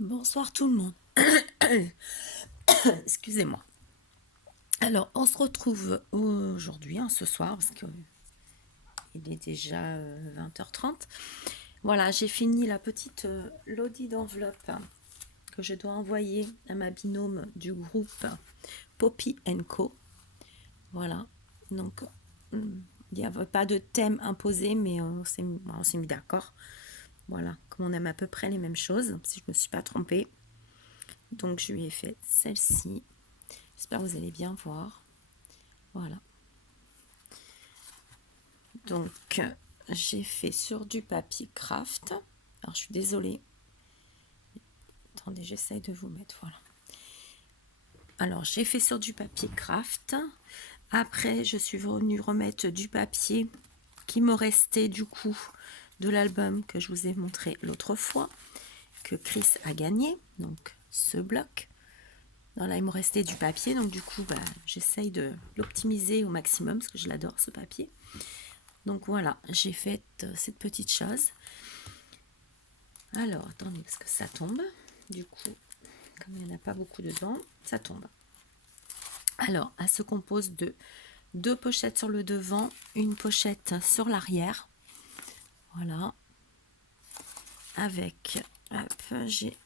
Bonsoir tout le monde. Excusez-moi. Alors, on se retrouve aujourd'hui, ce soir, parce qu'il est déjà 20h30. Voilà, j'ai fini la petite lodi d'enveloppe que je dois envoyer à ma binôme du groupe Poppy Co. Voilà, donc il n'y avait pas de thème imposé, mais on s'est mis d'accord. Voilà, comme on aime à peu près les mêmes choses, si je ne me suis pas trompée. Donc je lui ai fait celle-ci. J'espère que vous allez bien voir. Voilà. Donc j'ai fait sur du papier craft. Alors je suis désolée. Attendez, j'essaye de vous mettre. Voilà. Alors j'ai fait sur du papier craft. Après je suis venue remettre du papier qui me restait du coup de l'album que je vous ai montré l'autre fois, que Chris a gagné. Donc ce bloc. Non, là, il me restait du papier, donc du coup, j'essaye de l'optimiser au maximum parce que je l'adore ce papier. Donc voilà, j'ai fait cette petite chose. Alors, attendez, parce que ça tombe. Du coup, comme il n'y en a pas beaucoup dedans, ça tombe. Alors, elle se compose de 2 pochettes sur le devant, une pochette sur l'arrière. Voilà. Avec, hop, j'ai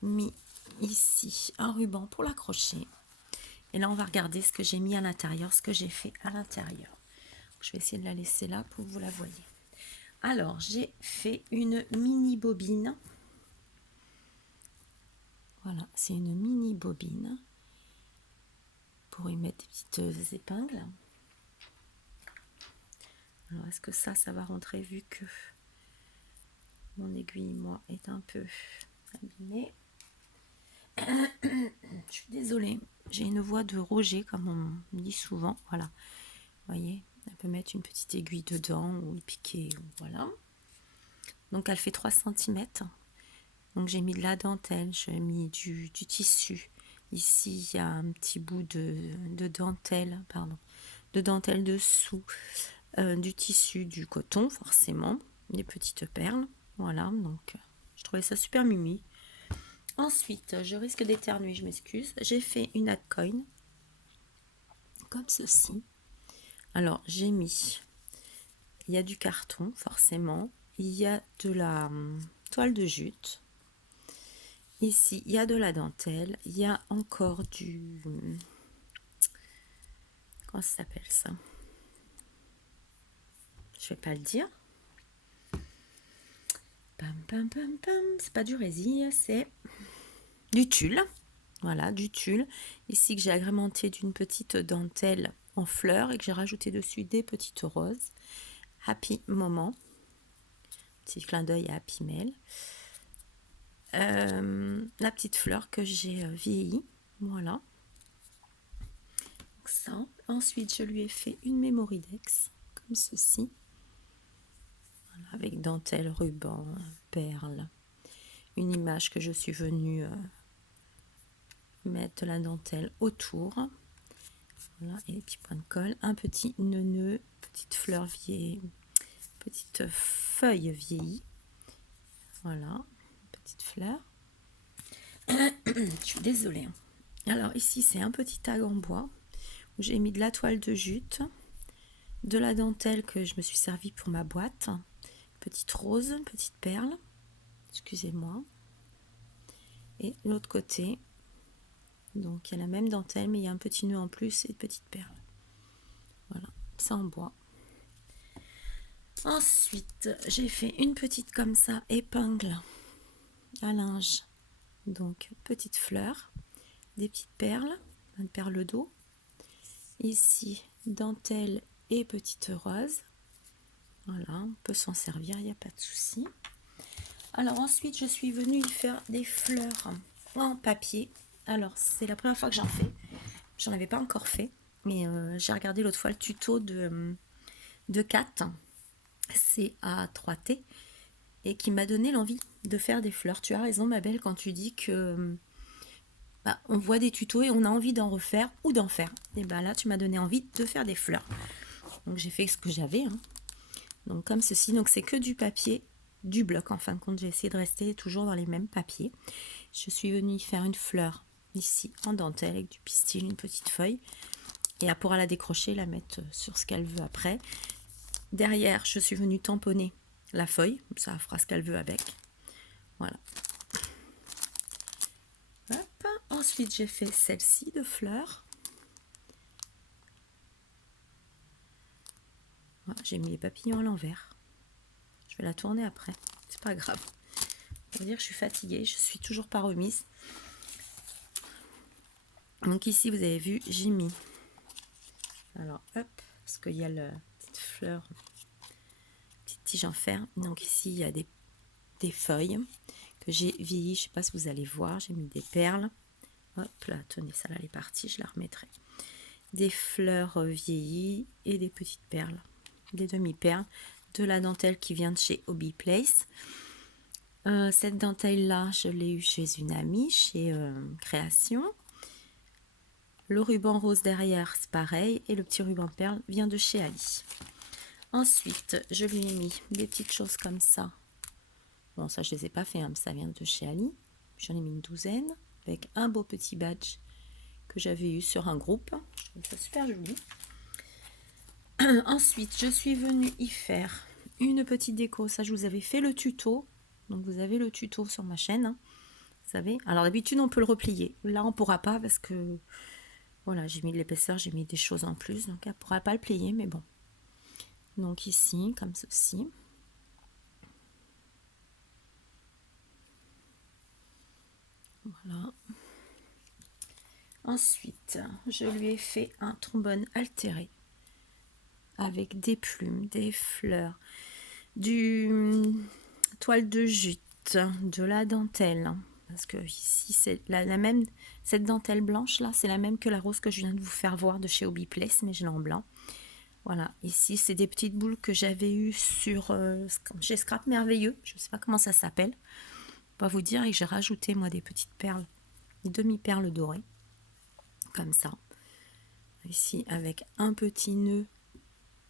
mis ici un ruban pour l'accrocher. Et là, on va regarder ce que j'ai mis à l'intérieur, ce que j'ai fait à l'intérieur. Je vais essayer de la laisser là pour que vous la voyez. Alors, j'ai fait une mini bobine. Voilà, c'est une mini bobine pour y mettre des petites épingles. Alors, est-ce que ça va rentrer vu que mon aiguille, moi, est un peu abîmée. Je suis désolée, j'ai une voix de Roger, comme on me dit souvent. Voilà, vous voyez, elle peut mettre une petite aiguille dedans ou piquer, voilà. Donc, elle fait 3 cm. Donc, j'ai mis de la dentelle, j'ai mis du tissu. Ici, il y a un petit bout de dentelle, pardon, de dentelle dessous, du tissu, du coton, forcément, des petites perles. Voilà, donc je trouvais ça super mimi. Ensuite, je risque d'éternuer, je m'excuse. J'ai fait une ad coin, comme ceci. Alors, j'ai mis, il y a du carton, forcément. Il y a de la toile de jute. Ici, il y a de la dentelle. Il y a encore du... Comment ça s'appelle ça? Je vais pas le dire. Pam, pam, pam, pam. C'est pas du résille, c'est du tulle. Voilà, du tulle. Ici que j'ai agrémenté d'une petite dentelle en fleurs et que j'ai rajouté dessus des petites roses. Happy Moment. Petit clin d'œil à Happy Mail. La petite fleur que j'ai vieillie. Voilà. Donc ça. Ensuite, je lui ai fait une Mémoridex, comme ceci. Voilà, avec dentelle, ruban, perles. Une image que je suis venue mettre de la dentelle autour. Voilà, et les petits points de colle. Un petit nœud, petite fleur vieillie, petite feuille vieillie. Voilà, petite fleur. Je suis désolée. Alors ici, c'est un petit tag en bois où j'ai mis de la toile de jute, de la dentelle que je me suis servi pour ma boîte, petite rose, petite perle, excusez-moi. Et l'autre côté, donc il y a la même dentelle, mais il y a un petit nœud en plus et de petites perles. Voilà, ça en bois. Ensuite, j'ai fait une petite comme ça, épingle à linge. Donc, petite fleur, des petites perles, une perle d'eau. Ici, dentelle et petite rose. Voilà, on peut s'en servir, il n'y a pas de souci. Alors ensuite, je suis venue y faire des fleurs en papier. Alors, c'est la première fois que j'en fais. J'en avais pas encore fait, mais j'ai regardé l'autre fois le tuto de Kat, CA3T, et qui m'a donné l'envie de faire des fleurs. Tu as raison, ma belle, quand tu dis que on voit des tutos et on a envie d'en refaire ou d'en faire. Et là, tu m'as donné envie de faire des fleurs. Donc, j'ai fait ce que j'avais. Donc, comme ceci. Donc, c'est que du papier du bloc. En fin de compte, j'ai essayé de rester toujours dans les mêmes papiers. Je suis venue y faire une fleur ici en dentelle avec du pistil, une petite feuille. Et elle pourra la décrocher, la mettre sur ce qu'elle veut après. Derrière, je suis venue tamponner la feuille. Ça fera ce qu'elle veut avec. Voilà. Hop. Ensuite, j'ai fait celle-ci de fleurs. Voilà, j'ai mis les papillons à l'envers. Je vais la tourner après. C'est pas grave. On va dire que je suis fatiguée. Je suis toujours pas remise. Donc ici, vous avez vu, j'ai mis. Alors, hop. Parce qu'il y a la petite fleur, petite tige en fer. Donc ici, il y a des feuilles que j'ai vieillies. Je sais pas si vous allez voir. J'ai mis des perles. Hop là, tenez, ça là, elle est partie. Je la remettrai. Des fleurs vieillies et des petites perles. Des demi-perles. De la dentelle qui vient de chez Hobby Place. Cette dentelle là, je l'ai eue chez une amie, chez Création. Le ruban rose derrière, c'est pareil. Et le petit ruban perle vient de chez Ali. Ensuite, je lui ai mis des petites choses comme ça. Bon, ça, je ne les ai pas fait, hein, ça vient de chez Ali. J'en ai mis une douzaine avec un beau petit badge que j'avais eu sur un groupe. Je trouve ça super joli. Ensuite, je suis venue y faire une petite déco. Ça, je vous avais fait le tuto. Donc, vous avez le tuto sur ma chaîne. Hein, vous savez. Alors, d'habitude, on peut le replier. Là, on ne pourra pas parce que... Voilà, j'ai mis de l'épaisseur, j'ai mis des choses en plus. Donc, elle ne pourra pas le plier, mais bon. Donc, ici, comme ceci. Voilà. Ensuite, je lui ai fait un trombone altéré avec des plumes, des fleurs, du toile de jute, de la dentelle. Parce que ici, c'est la même, cette dentelle blanche là, c'est la même que la rose que je viens de vous faire voir de chez Hobby Place, mais je l'ai en blanc. Voilà, ici, c'est des petites boules que j'avais eues sur, chez Scrap Merveilleux. Je ne sais pas comment ça s'appelle. Pas vous dire, et j'ai rajouté moi des petites perles, des demi-perles dorées. Comme ça. Ici, avec un petit nœud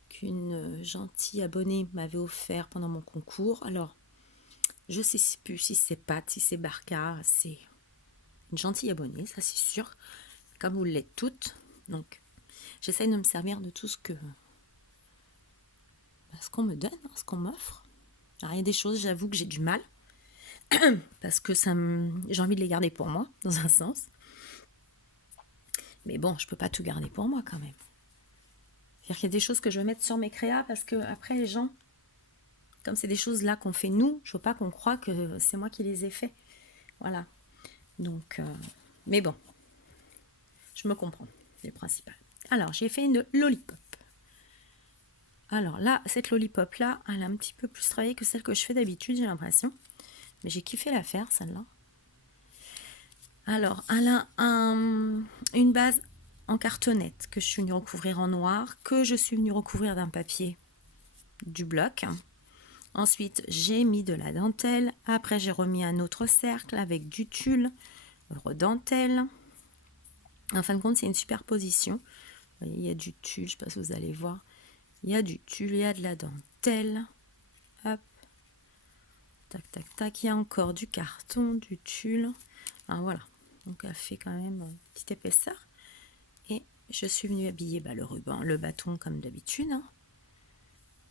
qu'une gentille abonnée m'avait offert pendant mon concours. Alors, je sais plus si c'est Pat, si c'est Barca, c'est une gentille abonnée, ça c'est sûr, comme vous l'êtes toutes. Donc, j'essaye de me servir de tout ce qu'on me donne, hein, ce qu'on m'offre. Alors, il y a des choses, j'avoue que j'ai du mal, parce que j'ai envie de les garder pour moi, dans un sens. Mais bon, je peux pas tout garder pour moi quand même. C'est-à-dire qu'il y a des choses que je vais mettre sur mes créas, parce que après les gens... Comme c'est des choses là qu'on fait nous, je veux pas qu'on croie que c'est moi qui les ai fait. Voilà. Donc, mais bon, je me comprends, c'est le principal. Alors, j'ai fait une lollipop. Alors là, cette lollipop là, elle a un petit peu plus travaillé que celle que je fais d'habitude, j'ai l'impression. Mais j'ai kiffé la faire, celle-là. Alors, elle a une base en cartonnette que je suis venue recouvrir en noir, que je suis venue recouvrir d'un papier du bloc. Ensuite, j'ai mis de la dentelle. Après, j'ai remis un autre cercle avec du tulle, redentelle. En fin de compte, c'est une superposition. Vous voyez, il y a du tulle, je ne sais pas si vous allez voir. Il y a du tulle, il y a de la dentelle. Hop. Tac, tac, tac. Il y a encore du carton, du tulle. Ah, voilà. Donc, elle fait quand même une petite épaisseur. Et je suis venue habiller le ruban, le bâton comme d'habitude. Hein.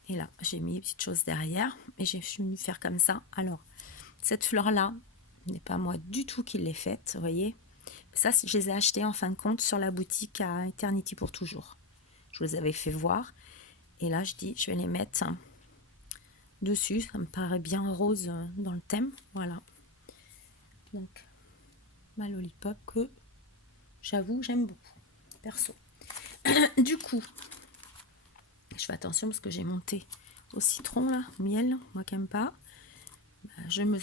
Et là, j'ai mis des petites choses derrière et je suis venue faire comme ça. Alors, cette fleur-là n'est pas moi du tout qui l'ai faite, vous voyez. Ça, je les ai achetées en fin de compte sur la boutique à Eternity pour toujours. Je vous avais fait voir. Et là, je dis, je vais les mettre dessus. Ça me paraît bien rose dans le thème. Voilà. Donc, ma lollipop que j'avoue, j'aime beaucoup. Perso. Du coup, je fais attention parce que j'ai monté au citron, là, au miel, moi qui n'aime pas. Je me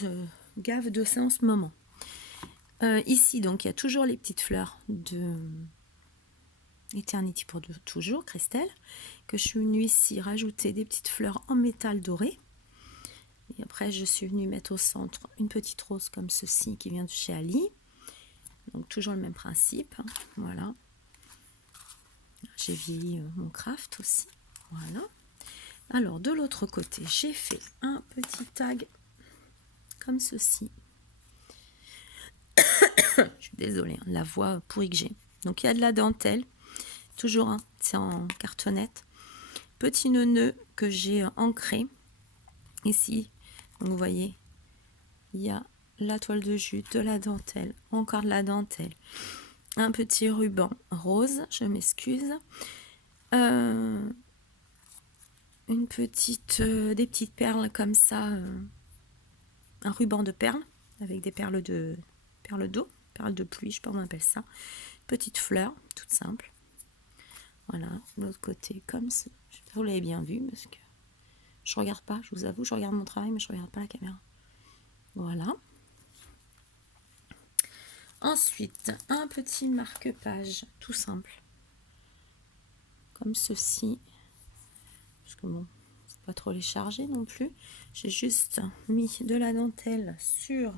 gave de ça en ce moment. Ici, donc, il y a toujours les petites fleurs de Eternity pour toujours, Christelle, que je suis venue ici rajouter des petites fleurs en métal doré. Et après, je suis venue mettre au centre une petite rose comme ceci qui vient de chez Ali. Donc, toujours le même principe. Hein, voilà. J'ai vieilli mon craft aussi. Voilà. Alors, de l'autre côté, j'ai fait un petit tag comme ceci. Je suis désolée, hein, la voix pourrie que j'ai. Donc, il y a de la dentelle. Toujours, hein, c'est en cartonnette. Petit nœud que j'ai ancré ici. Donc, vous voyez, il y a la toile de jute, de la dentelle, encore de la dentelle. Un petit ruban rose, je m'excuse. Une petite, des petites perles comme ça, un ruban de perles avec des perles d'eau, perles de pluie, je sais pas comment on appelle ça. Petite fleur, toute simple. Voilà, de l'autre côté comme ça. Je sais pas si vous l'avez bien vu parce que je regarde pas, je vous avoue, je regarde mon travail mais je regarde pas la caméra. Voilà. Ensuite, un petit marque-page tout simple, comme ceci. Parce que bon, faut pas trop les charger non plus. J'ai juste mis de la dentelle sur...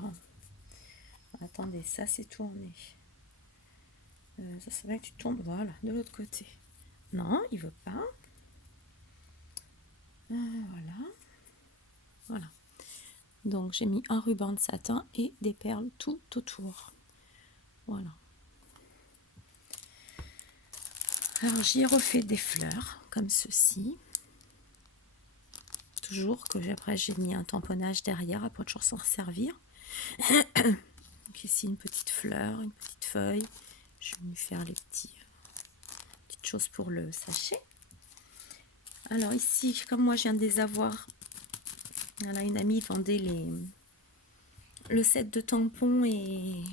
Attendez, ça c'est tourné. Ça c'est vrai que tu tournes, voilà, de l'autre côté. Non, il veut pas. Voilà. Voilà. Donc j'ai mis un ruban de satin et des perles tout autour. Voilà. Alors j'y ai refait des fleurs comme ceci. Toujours que après j'ai mis un tamponnage derrière, après toujours s'en servir. Donc ici une petite fleur, une petite feuille. Je vais me faire les petites choses pour le sachet. Alors ici, comme moi je viens de les avoir, voilà, une amie vendait le set de tampons et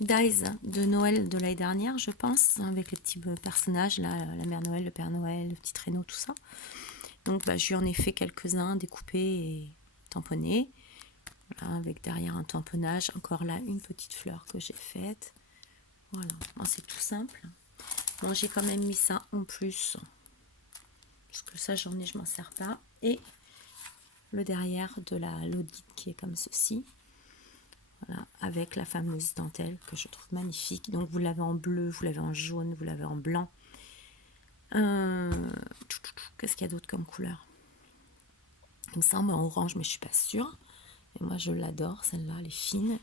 d'Eyes de Noël de l'année dernière, je pense, avec les petits personnages, là, la mère Noël, le père Noël, le petit traîneau, tout ça. Donc bah, je lui en ai fait quelques-uns, découpés et tamponnés. Voilà, avec derrière un tamponnage, encore là une petite fleur que j'ai faite. Voilà, bon, c'est tout simple. Bon, j'ai quand même mis ça en plus, parce que ça j'en ai, je m'en sers pas. Et le derrière de la Lodite qui est comme ceci. Voilà, avec la fameuse dentelle que je trouve magnifique. Donc vous l'avez en bleu, vous l'avez en jaune, vous l'avez en blanc. Qu'est-ce qu'il y a d'autre comme couleur? Il me semble en orange, mais je suis pas sûre. Et moi je l'adore, celle-là, elle est fine.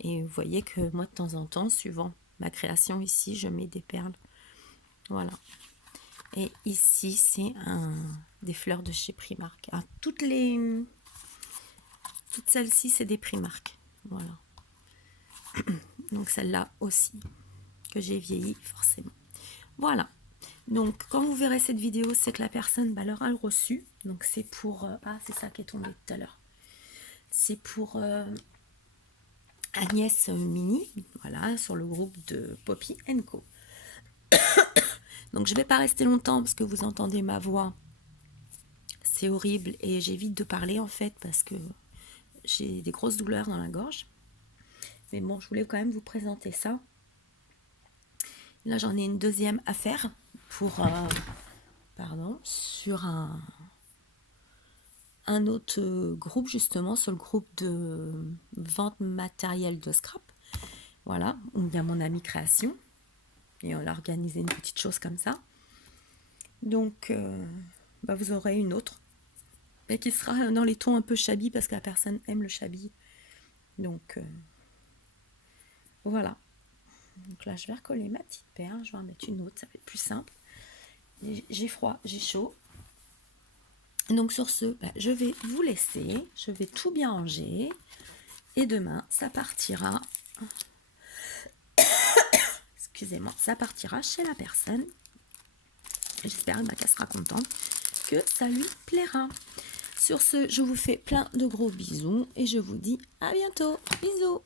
Et vous voyez que moi de temps en temps, suivant ma création ici, je mets des perles. Voilà. Et ici c'est des fleurs de chez Primark. Alors, toutes celles-ci c'est des Primark. Voilà. Donc celle-là aussi que j'ai vieilli forcément. Voilà. Donc quand vous verrez cette vidéo, c'est que la personne l'aura le reçu. Donc c'est pour c'est ça qui est tombé tout à l'heure. C'est pour Agnès Mini, voilà, sur le groupe de Poppy & Co. Donc je vais pas rester longtemps parce que vous entendez ma voix. C'est horrible et j'évite de parler en fait parce que j'ai des grosses douleurs dans la gorge. Mais bon, je voulais quand même vous présenter ça. Là, j'en ai une deuxième à faire pour, sur un autre groupe, justement, sur le groupe de vente matériel de scrap. Voilà, où il y a mon ami création. Et on a organisé une petite chose comme ça. Donc, vous aurez une autre. Mais qui sera dans les tons un peu shabby parce que la personne aime le shabby. Donc, voilà. Donc là, je vais recoller ma petite perle. Je vais en mettre une autre, ça va être plus simple. J'ai froid, j'ai chaud. Donc sur ce, je vais vous laisser. Je vais tout bien ranger. Et demain, ça partira. Excusez-moi, ça partira chez la personne. J'espère qu'elle sera contente, que ça lui plaira. Sur ce, je vous fais plein de gros bisous et je vous dis à bientôt. Bisous.